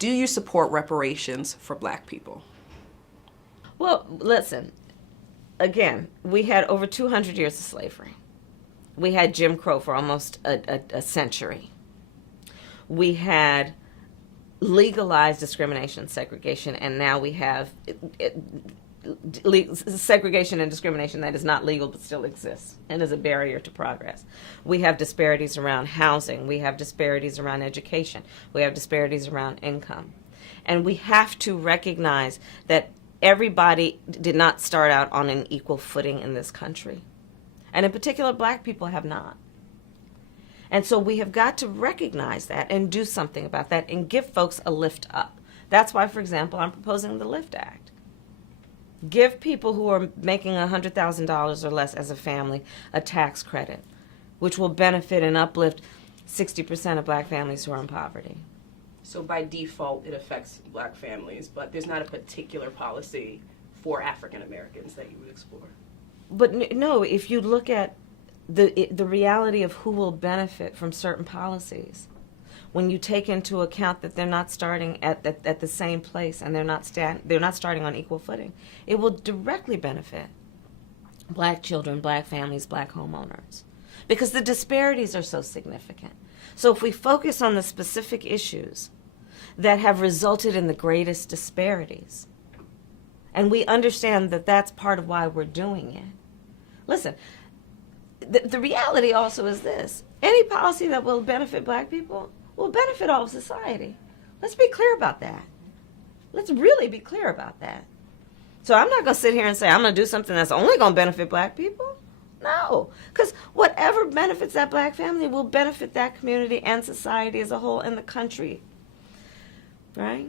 Do you support reparations for Black people? Well, listen, again, we had over 200 years of slavery. We had Jim Crow for almost a century. We had legalized discrimination, segregation, and now we have segregation and discrimination that is not legal but still exists and is a barrier to progress. We have disparities around housing. We have disparities around education. We have disparities around income. And we have to recognize that everybody did not start out on an equal footing in this country. And in particular, Black people have not. And so we have got to recognize that and do something about that and give folks a lift up. That's why, for example, I'm proposing the LIFT Act. Give people who are making $100,000 or less as a family a tax credit, which will benefit and uplift 60% of Black families who are in poverty. So by default, it affects Black families, but there's not a particular policy for African Americans that you would explore. But no, if you look at the reality of who will benefit from certain policies, when you take into account that they're not starting at the same place and they're not starting on equal footing, it will directly benefit Black children, Black families, Black homeowners, because the disparities are so significant. So if we focus on the specific issues that have resulted in the greatest disparities, and we understand that that's part of why we're doing it. Listen, the reality also is this: any policy that will benefit Black people will benefit all of society. Let's be clear about that. Let's really be clear about that. So I'm not going to sit here and say I'm going to do something that's only going to benefit Black people. No, because whatever benefits that Black family will benefit that community and society as a whole and the country, right?